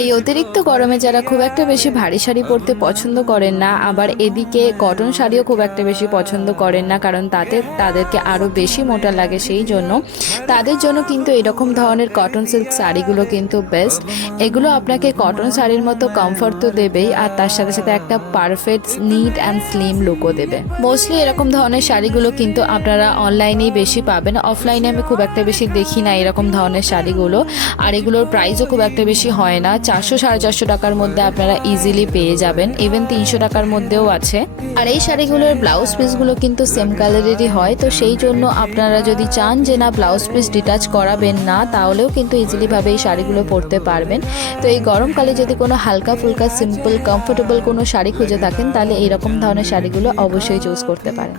এই অতিরিক্ত গরমে যারা খুব একটা বেশি ভারী শাড়ি পরতে পছন্দ করেন না, আবার এদিকে কটন শাড়িও খুব একটা বেশি পছন্দ করেন না, কারণ তাতে তাদেরকে আরও বেশি মোটা লাগে, সেই জন্য তাদের জন্য কিন্তু এরকম ধরনের কটন সিল্ক শাড়িগুলো কিন্তু বেস্ট। এগুলো আপনাকে কটন শাড়ির মতো কমফর্ট তো দেবেই, আর তার সাথে সাথে একটা পারফেক্ট নিট অ্যান্ড স্লিম লুকও দেবে। মোস্টলি এরকম ধরনের শাড়িগুলো কিন্তু আপনারা অনলাইনেই বেশি পাবেন, অফলাইনে আমি খুব একটা বেশি দেখি না এরকম ধরনের শাড়িগুলো। আর এগুলোর প্রাইসও খুব একটা বেশি হয় না, 400-450 টাকার মধ্যে আপনারা ইজিলি পেয়ে যাবেন, ইভেন 300 টাকার মধ্যেও আছে। আর এই শাড়িগুলোর ব্লাউজ পিসগুলো কিন্তু সেম কালারেরই হয়, তো সেই জন্য আপনারা যদি চান যে না ব্লাউজ পিস ডিটাচ করাবেন না, তাহলেও কিন্তু ইজিলি ভাবে এই শাড়িগুলো পরতে পারবেন। তো এই গরমকালে যদি কোনো হালকা ফুলকা সিম্পল কমফোর্টেবল কোনো শাড়ি খুঁজে থাকেন, তাহলে এইরকম ধরনের শাড়িগুলো অবশ্যই চুজ করতে পারেন।